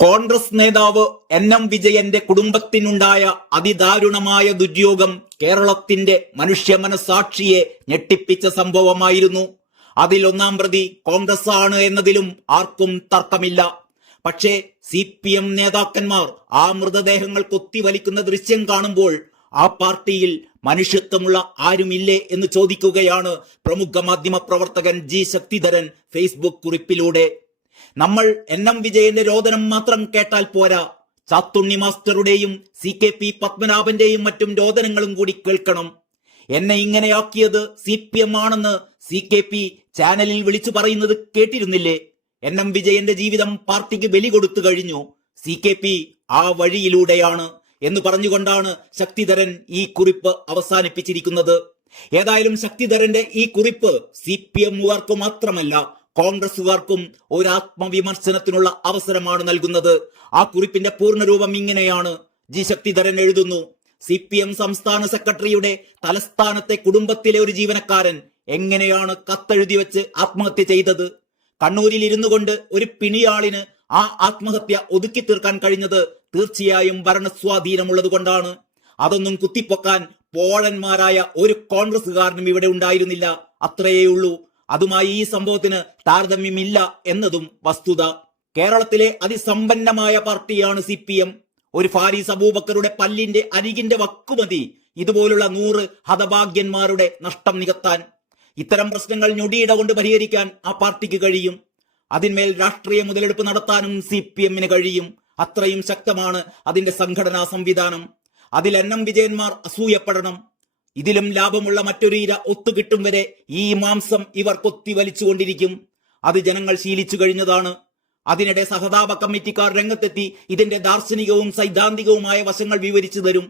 കോൺഗ്രസ് നേതാവ് എൻ വിജയന്റെ കുടുംബത്തിനുണ്ടായ അതിദാരുണമായ ദുര്യോഗം കേരളത്തിന്റെ മനുഷ്യ മനസാക്ഷിയെ ഞെട്ടിപ്പിച്ച സംഭവമായിരുന്നു. അതിൽ ഒന്നാം പ്രതി കോൺഗ്രസ് ആണ് എന്നതിലും ആർക്കും തർക്കമില്ല. പക്ഷേ CPM നേതാക്കന്മാർ ആ മൃതദേഹങ്ങൾ കൊത്തിവലിക്കുന്ന ദൃശ്യം കാണുമ്പോൾ ആ പാർട്ടിയിൽ മനുഷ്യത്വമുള്ള ആരുമില്ലേ എന്ന് ചോദിക്കുകയാണ് പ്രമുഖ മാധ്യമ പ്രവർത്തകൻ ജി ശക്തിധരൻ ഫേസ്ബുക്ക് കുറിപ്പിലൂടെ. നമ്മൾ എൻ വിജയന്റെ രോദനം മാത്രം കേട്ടാൽ പോരാ, ചാത്തുണ്ണി മാസ്റ്ററുടെയും CKP പത്മനാഭന്റെയും മറ്റും രോദനങ്ങളും കൂടി കേൾക്കണം. എന്നെ ഇങ്ങനെയാക്കിയത് CPM ആണെന്ന് CKP ചാനലിൽ വിളിച്ചു പറയുന്നത് കേട്ടിരുന്നില്ലേ? എൻ വിജയന്റെ ജീവിതം പാർട്ടിക്ക് ബലി കൊടുത്തു കഴിഞ്ഞു, CKP ആ വഴിയിലൂടെയാണ് എന്ന് പറഞ്ഞുകൊണ്ടാണ് ശക്തിധരൻ ഈ കുറിപ്പ് അവസാനിപ്പിച്ചിരിക്കുന്നത്. ഏതായാലും ശക്തിധരന്റെ ഈ കുറിപ്പ് CPMകാർക്ക് മാത്രമല്ല കോൺഗ്രസുകാർക്കും ഒരു ആത്മവിമർശനത്തിനുള്ള അവസരമാണ് നൽകുന്നത്. ആ കുറിപ്പിന്റെ പൂർണ്ണരൂപം ഇങ്ങനെയാണ്. ജി ശക്തിധരൻ എഴുതുന്നു: CPM സംസ്ഥാന സെക്രട്ടറിയുടെ തലസ്ഥാനത്തെ കുടുംബത്തിലെ ഒരു ജീവനക്കാരൻ എങ്ങനെയാണ് കത്തെഴുതി വെച്ച് ആത്മഹത്യ ചെയ്തത്? കണ്ണൂരിൽ ഇരുന്നു കൊണ്ട് ഒരു പിണിയാളിന് ആ ആത്മഹത്യ ഒതുക്കി തീർക്കാൻ കഴിഞ്ഞത് തീർച്ചയായും ഭരണസ്വാധീനമുള്ളത് കൊണ്ടാണ്. അതൊന്നും കുത്തിപ്പൊക്കാൻ പോഴന്മാരായ ഒരു കോൺഗ്രസുകാരനും ഇവിടെ ഉണ്ടായിരുന്നില്ല, അത്രയേ ഉള്ളൂ. അതുമായി ഈ സംഭവത്തിന് താരതമ്യമില്ല എന്നതും വസ്തുത. കേരളത്തിലെ അതിസമ്പന്നമായ പാർട്ടിയാണ് CPM. ഒരു ഫാരിസ് അബൂബക്കറുടെ പല്ലിന്റെ അരികിന്റെ വക്കുമതി ഇതുപോലുള്ള 100 ഹതഭാഗ്യന്മാരുടെ നഷ്ടം നികത്താൻ. ഇത്തരം പ്രശ്നങ്ങൾ ഞൊടിയിട കൊണ്ട് പരിഹരിക്കാൻ ആ പാർട്ടിക്ക് കഴിയും. അതിന്മേൽ രാഷ്ട്രീയ മുതലെടുപ്പ് നടത്താനും CPMന് കഴിയും. അത്രയും ശക്തമാണ് അതിന്റെ സംഘടനാ സംവിധാനം. അതിൽ എൻ വിജയന്മാർ അസൂയപ്പെടണം. ഇതിലും ലാഭമുള്ള മറ്റൊരു ഇര ഒത്തുകിട്ടും വരെ ഈ മാംസം ഇവർ കൊത്തി വലിച്ചുകൊണ്ടിരിക്കും. അത് ജനങ്ങൾ ശീലിച്ചു കഴിഞ്ഞതാണ്. അതിനിടെ സഹതാപ കമ്മിറ്റിക്കാർ രംഗത്തെത്തി ഇതിന്റെ ദാർശനികവും സൈദ്ധാന്തികവുമായ വശങ്ങൾ വിവരിച്ചു തരും.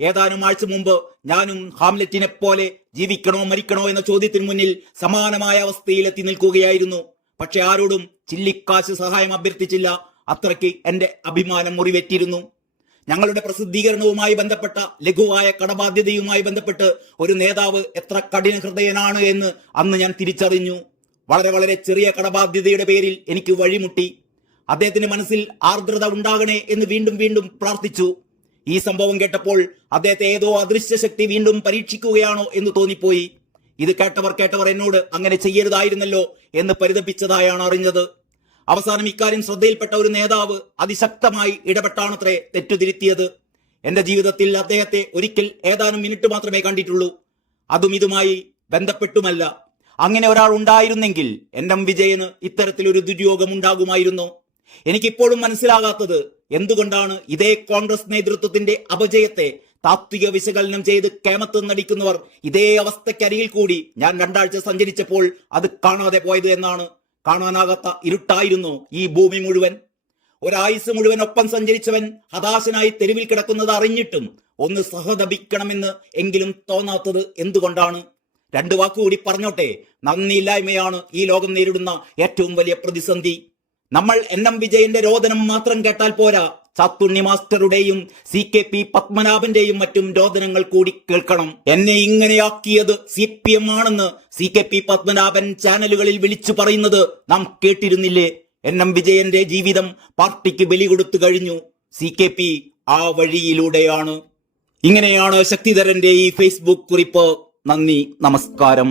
ഏതാനും ആഴ്ച മുമ്പ് ഞാനും ഹാംലെറ്റിനെ പോലെ ജീവിക്കണോ മരിക്കണോ എന്ന ചോദ്യത്തിന് മുന്നിൽ സമാനമായ അവസ്ഥയിലെത്തി നിൽക്കുകയായിരുന്നു. പക്ഷെ ആരോടും ചില്ലിക്കാശ് സഹായം അഭ്യർത്ഥിച്ചില്ല. അത്രയ്ക്ക് എന്റെ അഭിമാനം മുറിവേറ്റിരുന്നു. ഞങ്ങളുടെ പ്രസിദ്ധീകരണവുമായി ബന്ധപ്പെട്ട ലഘുവായ കടബാധ്യതയുമായി ബന്ധപ്പെട്ട് ഒരു നേതാവ് എത്ര കഠിന ഹൃദയനാണ് എന്ന് അന്ന് ഞാൻ തിരിച്ചറിഞ്ഞു. വളരെ വളരെ ചെറിയ കടബാധ്യതയുടെ പേരിൽ എനിക്ക് വഴിമുട്ടി. അദ്ദേഹത്തിന്റെ മനസ്സിൽ ആർദ്രത ഉണ്ടാകണേ എന്ന് വീണ്ടും വീണ്ടും പ്രാർത്ഥിച്ചു. ഈ സംഭവം കേട്ടപ്പോൾ അദ്ദേഹത്തെ ഏതോ അദൃശ്യ ശക്തി വീണ്ടും പരീക്ഷിക്കുകയാണോ എന്ന് തോന്നിപ്പോയി. ഇത് കേട്ടവർ എന്നോട് അങ്ങനെ ചെയ്യരുതായിരുന്നല്ലോ എന്ന് പരിതപിച്ചതായാണ് അറിഞ്ഞത്. അവസാനം ഇക്കാര്യം ശ്രദ്ധയിൽപ്പെട്ട ഒരു നേതാവ് അതിശക്തമായി ഇടപെട്ടാണത്രേ തെറ്റുതിരുത്തിയത്. എന്റെ ജീവിതത്തിൽ അദ്ദേഹത്തെ ഒരിക്കൽ ഏതാനും മിനിറ്റ് മാത്രമേ കണ്ടിട്ടുള്ളൂ, അതും ഇതുമായി ബന്ധപ്പെട്ടുമല്ല. അങ്ങനെ ഒരാൾ ഉണ്ടായിരുന്നെങ്കിൽ എൻ വിജയന് ഇത്തരത്തിലൊരു ദുര്യോഗം ഉണ്ടാകുമായിരുന്നു. എനിക്കിപ്പോഴും മനസ്സിലാകാത്തത് എന്തുകൊണ്ടാണ് ഇതേ കോൺഗ്രസ് നേതൃത്വത്തിന്റെ അപജയത്തെ താത്വിക വിശകലനം ചെയ്ത് കേമത്ത് നടിക്കുന്നവർ ഇതേ അവസ്ഥക്കരികിൽ കൂടി ഞാൻ 2 ആഴ്ച സഞ്ചരിച്ചപ്പോൾ അത് കാണാതെ പോയത് എന്നാണ്. കാണാനാകാത്ത ഇരുട്ടായിരുന്നു ഈ ഭൂമി മുഴുവൻ. ഒരായുസ് മുഴുവൻ ഒപ്പം സഞ്ചരിച്ചവൻ ഹതാശനായി തെരുവിൽ കിടക്കുന്നത് അറിഞ്ഞിട്ടും ഒന്ന് സഹതപിക്കണമെന്ന് എങ്കിലും തോന്നാത്തത് എന്തുകൊണ്ടാണ്? 2 വാക്കുകൂടി പറഞ്ഞോട്ടെ. നന്ദിയില്ലായ്മയാണ് ഈ ലോകം നേരിടുന്ന ഏറ്റവും വലിയ പ്രതിസന്ധി. നമ്മൾ എൻ വിജയന്റെ രോദനം മാത്രം കേട്ടാൽ പോരാ, ചാത്തുണ്ണി മാസ്റ്ററുടെയും CKP പത്മനാഭന്റെയും മറ്റും രോദനങ്ങൾ കൂടി കേൾക്കണം. എന്നെ ഇങ്ങനെയാക്കിയത് CPM ആണെന്ന് CKP പത്മനാഭൻ ചാനലുകളിൽ വിളിച്ചു പറയുന്നത് നാം കേട്ടിരുന്നില്ലേ? എൻ വിജയന്റെ ജീവിതം പാർട്ടിക്ക് ബലി കൊടുത്തു കഴിഞ്ഞു, CKP ആ വഴിയിലൂടെയാണ്. ഇങ്ങനെയാണ് ശക്തിധരന്റെ ഈ ഫേസ്ബുക്ക് കുറിപ്പ്. നന്ദി, നമസ്കാരം.